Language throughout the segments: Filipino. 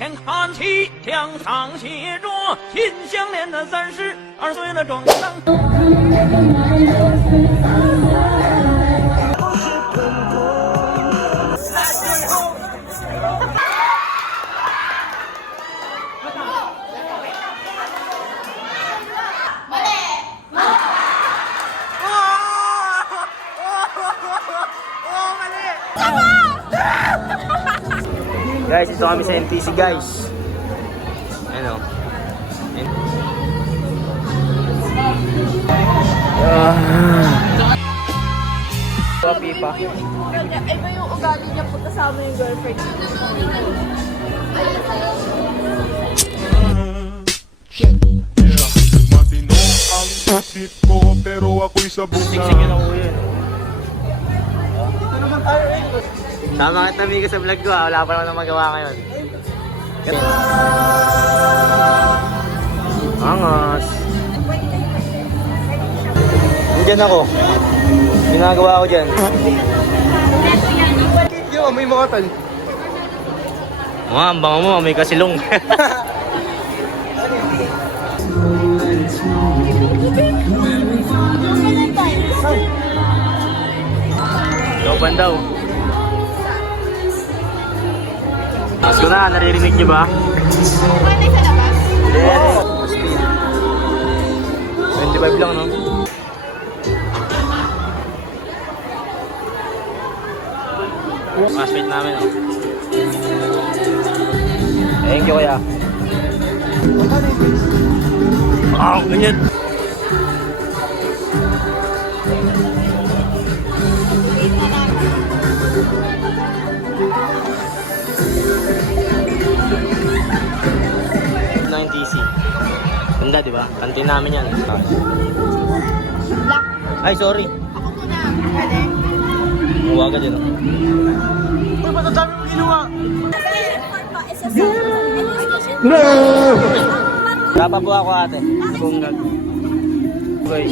前看齐，墙上写着秦香莲的32岁了壮当。Guys, ito kami sa NTC guys. Ano? Pipa. Iba yung ugali niya po kasama yung girlfriend. Matino ang isip ko pero ako'y sabog na. Tama kita Mika sa vlog ko ha. Wala pa naman magawa ngayon. Angas. Nandiyan ako. Ginagawa ko dyan. Yo, may mga tal. Ang bango mo, may kasilong. Loban daw. Gusto na, naririnig niyo ba? Pwede sa labas? Yes. 25 lang, no? Mas namin, no? Thank you, kuya. Ganyan. NTC. Ganda, di ba? Kantin namin yan. Ay, sorry. Ako muna. Pwede? Huwagan din, no? Uy, ba't ang dami mong ginawa? Tapa po ako, ate. Bunggag. Okay.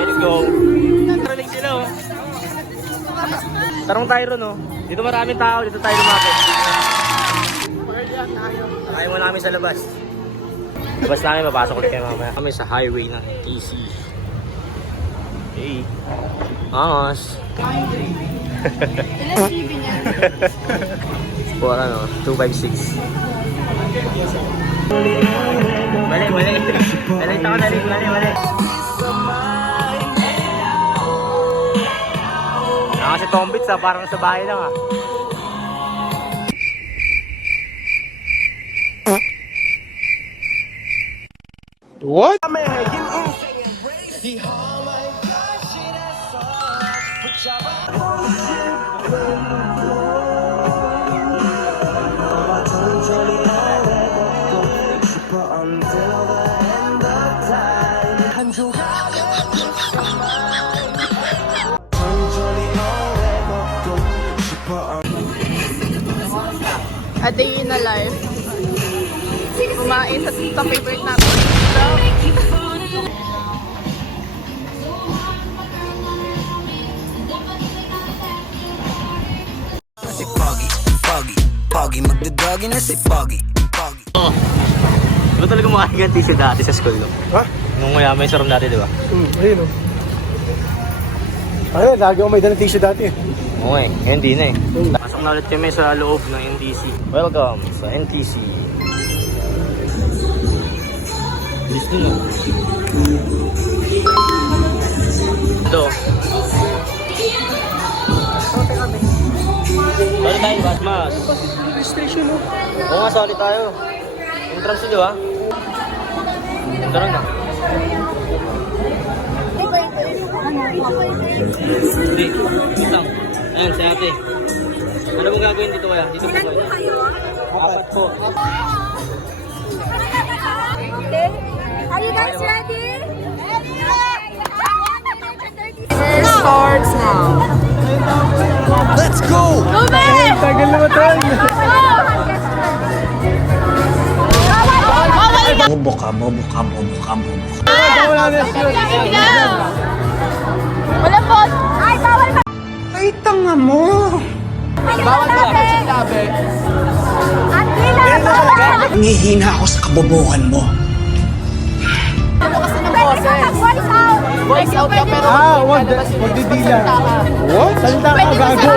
Let's go. Taraling sila, oh. Tarong tayo ron, oh. Dito maraming tao. Dito tayo lumapit. Ayaw mo namin sa labas. Labas namin, mapasok ulit kayo mamaya. Kami sa highway ng NTC. Hey. Angas. Ilan GB niya? For ano, 256. Mali. Nalita ko, mali. Kasi Tombits ha, parang sa bahay lang ha. What? A day in a life. Kumain sa tita favorite natin. Si Poggy, magdadagi na si Poggy. Oh. Di ba talaga makahiganti siya dati sa school, no? Ha? Nung may sarong dati, di ba? Ayun o. Ayun, lagi ako may dalang tissue dati. Okay, ngayon di na eh. Pasok na ulit kami sa loob ng NTC. Welcome sa NTC. Bilis din o. Ito. Sali tayo, Basmas. Registration o. Oo nga, sali tayo. Entrance di ba? Tara na. Hindi, wait lang. Ayan, si ate. Ano mo gagawin dito kaya? Dito po kayo. Apat po. Are you guys ready? It starts now. Let's go! Go back! Tagal naman tayo. Bobo ka. Wala na siya. Walang boss! Ay, bawal pa! Ay, tanga mo! Bawal pa! Ngihina ako sa kabobohan mo. Voice out ka pero wag didila. What? Salita ka, gago.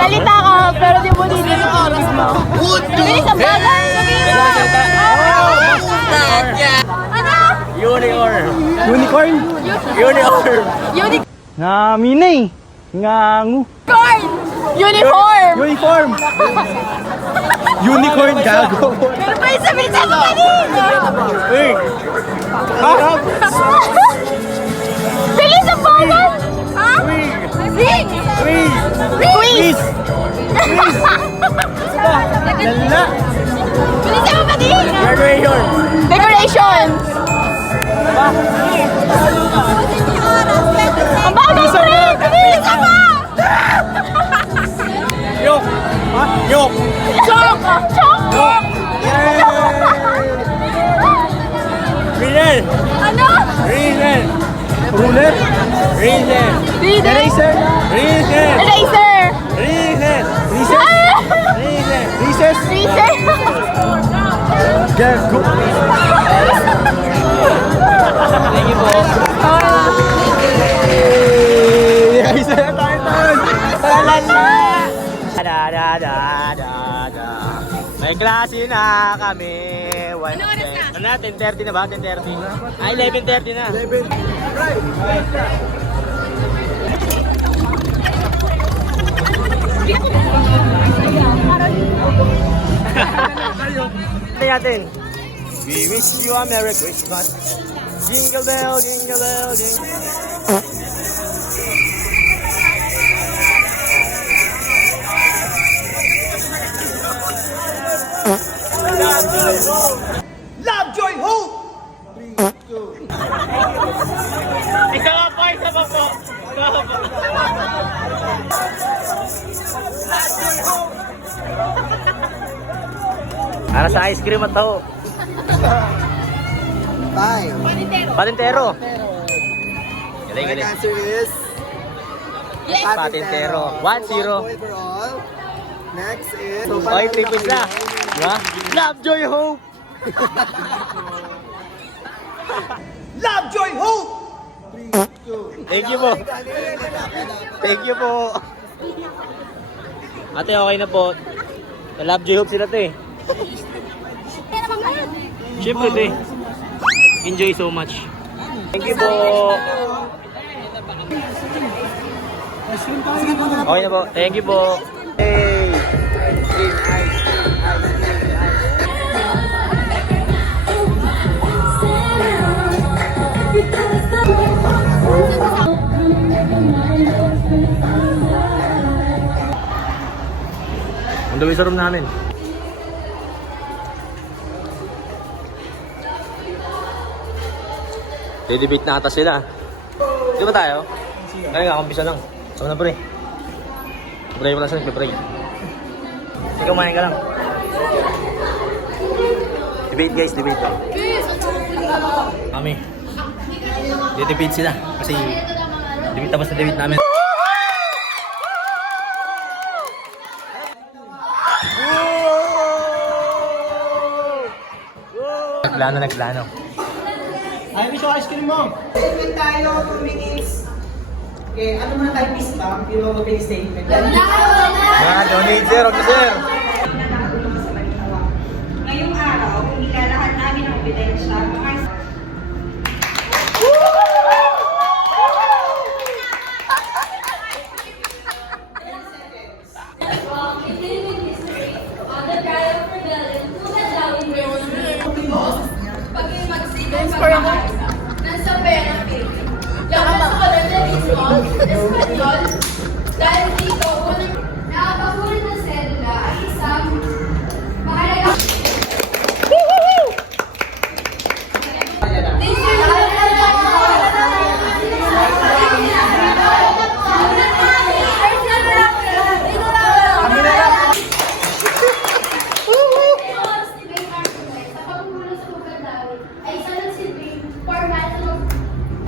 Salita ka pero di mo dinilig yung oras mo. Bilis ang bagay. Ano? Unicorn. Unicorn? Unicorn. Ngaminay. Ngangu. Uniform. Uniform. Unicorn, gago. Pero pa yung sabihin sa kanina. Uy. Harap. Bilis ang bagay. Ha? Ring. Quiz. Lala. Bilis ang bagay. Graduation. Decoration. Ang bagay ko rin. Bilis ang bagay. Yok. Ha? Yok. Chok. Reason. Ano? Reason. Ruler. Reason. Leader. Eraser. Reason. Eraser. Reason. Recess. Reason. Recess. Freezer. Gago. Thank you po. Isa na tayo. May klase na kami. Ano na? 10:30 na ba? 10:30? Ay, 11:30 na. 11. Ito natin. We wish you a Merry Christmas. Jingle bell, jingle bell, jingle. Lovejoy, hope! Isa pa po. Para sa ice cream at taho. Bye. Patintero. Galing. Answer is... Patintero. 1-0. Overall. Next is... Oy, triples na. Diba? Lovejoy Hope! Lovejoy, hope! Thank you po. Thank you po. Ate, okay na po. Sa Lovejoy Hope sila, te. Siyempre, te. Enjoy so much. Thank you po. Okay na po. Thank you po. Hey! Ang dami sa room namin. Didebate na ata sila. Di ba tayo? Kaya nga, kumpisa lang. Sama na pre. Pray mo lang sila, pray. Ikaw kumain ka lang. Debate guys, debate. Kami. Didebate sila. Kasi debate tapos na debate namin. Nagplano. Ay, gusto ice cream mo. Statement tayo, 2 minutes. Okay, ano muna tayo pista? Yung opening statement. Donate sir, sir. Ngayong araw, ilalahat namin ang ebidensya mga Nasa benefit. Lakas ko lang na Espanyol. Dahil dito, nakapagulad ng sedula ay isang mahalaga.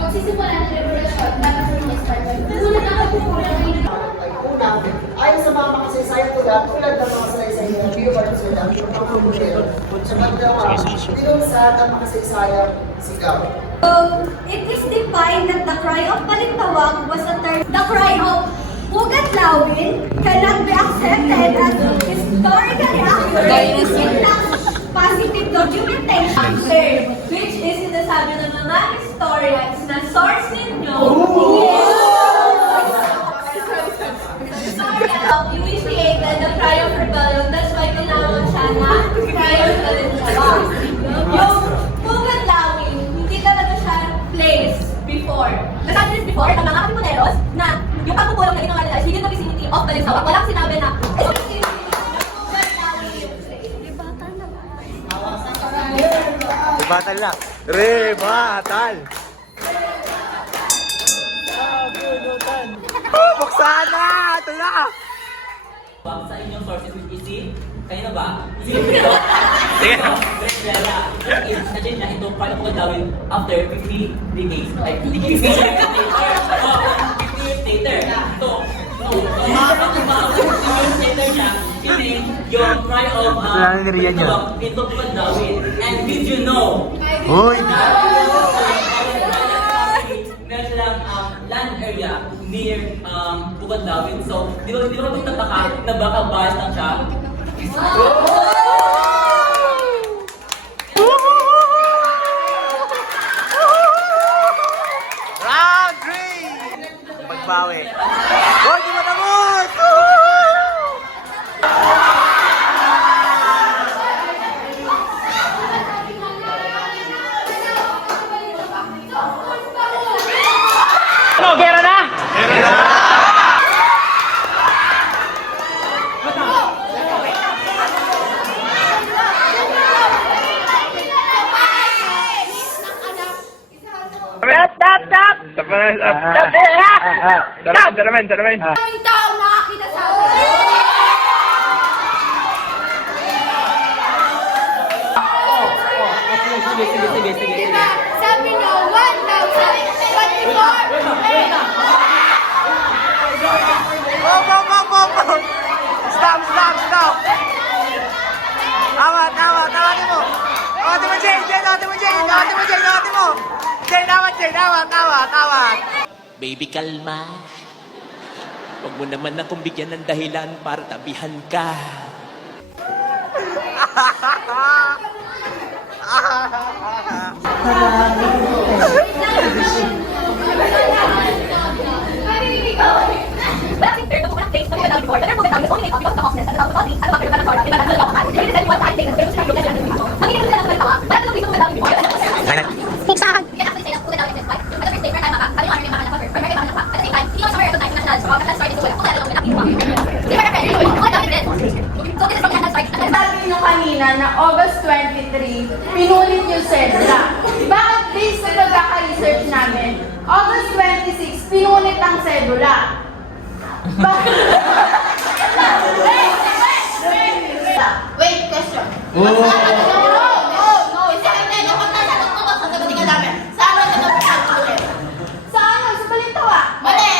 Pagsisimula ng revolusyon, dapat rin start. Ngunit ang pagkukulang Aside to that, tulad ng mga salaysay na Pio Valenzuela, yung mga kulero, sa paggawa, tinunsan ang mga saysayang sigaw. It is defined that the cry of Balintawak was a term. The cry of Pugatlawin cannot be accepted as historically accurate without positive documentation. Which is sinasabi ng mga historians na source ninyo. Initiated the cry of rebellion. That's why tinawag siya na cry of Balintawak. Yung Pugatlawin, hindi talaga siya place before. Nasabi before ng mga Katipuneros na yung pagpupulong na ginawa nila is within the vicinity of Balintawak. Walang sinabi na Rebatal na. Rebatal! Buksan na! Ito na! Sa inyong sources which is in, kayo na ba? Sige. Venezuela. Imagine na ito, paano ko gawin after 50 decades. Like, 50 years later. 50 years later. So, mga 50 years later siya, kasi yung cry of ito ko gawin. And did you know? Uy! Meron silang land area near Pugatlawin. So, di ba kung tataka na baka bias lang siya? Round 3! Pagbawi. Goal, di mo namot! Ano, gera na? Daming tao nakakita sa atin. Diba? Sabi nyo, 1,024. Stop! Awat mo! Awat mo, Jane! Awat! Baby, kalma. Huwag mo naman akong bigyan ng dahilan para tabihan ka. Sabi nyo kanina na August 23, pinulit yung sedla. Bakit based sa pagkaka-research namin, August 26, pinulit ang sedula? Wait, question. No. Saan? Sa Balintawak? Mali!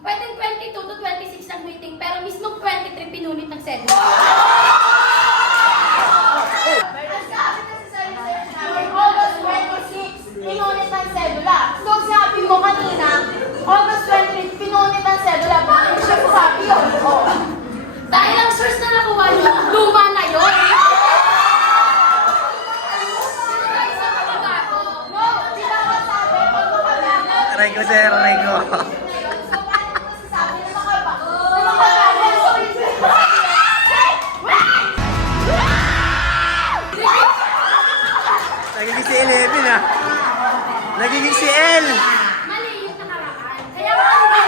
Pwedeng 22 to 26 ang meeting, pero mismo 23 pinunit ng sedula. Sabi kasi sa research namin, August 26, pinunit ng sedula. So sabi mo kanina, August 23, pinunit ng sedula. Bakit siya sabi yun? Oh. Dahil ang source na nakuha nyo, luma na yun. No, hindi na masabi. Aray ko, sir. Aray ko. Nagigisi 11 ah. Nagiging si L. Mali yung nakaraan. Kaya mali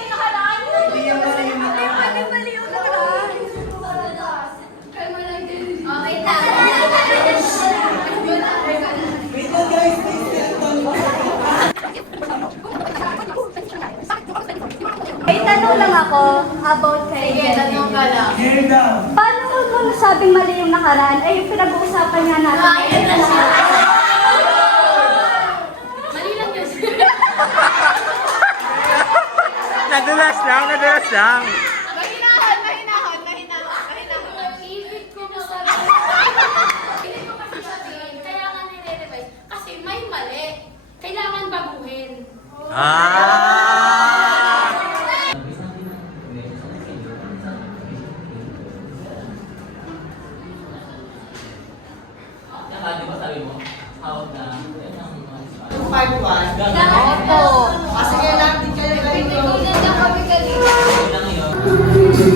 yung nakaraan. Hindi yung mali yung nakaraan. Mali yung nakaraan. Kalma lang din. Okay, tama. Wait lang guys, May tanong lang ako about kay Sige, tanong ka lang. Hair down. Paano mo nasabing mali yung nakaraan? Ay, pinag-uusapan nga natin. Mali lang yun. Nadulas lang. Mahinahan. Isip ko sabi. Isip ko kasi sabihin, kaya nga nire-revise. Kasi may mali. Kailangan baguhin. Yan ka, di ba sabi mo? How na, yan ang mga 251. Opo. Kasi kailangan din kayo ganito. Pinipigilan na kami kanina. lang yun.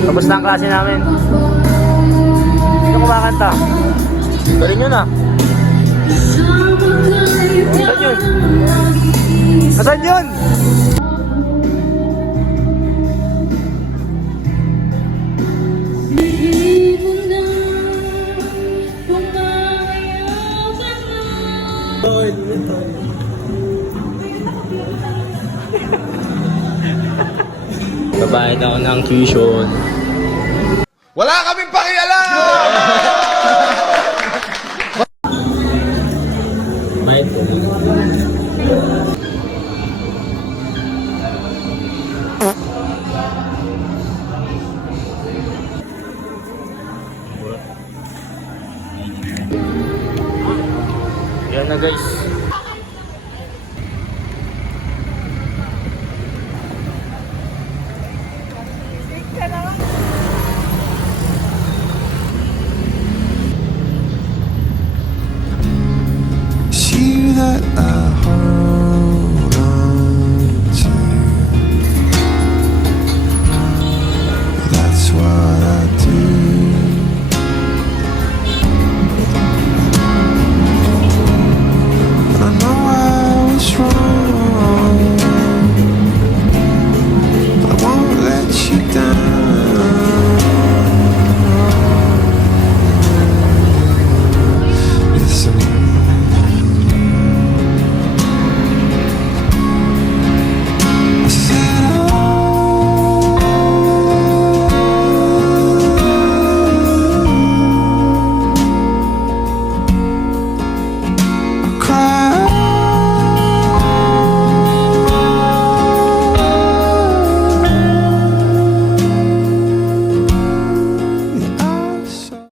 Tapos na ang klase namin. Sino kumakanta? Galing yun ah. Saan yun? Saan yun? Babayad ako ng tuition. Wala kaming pakialam! Bayad ko. Yan na guys. See that I heard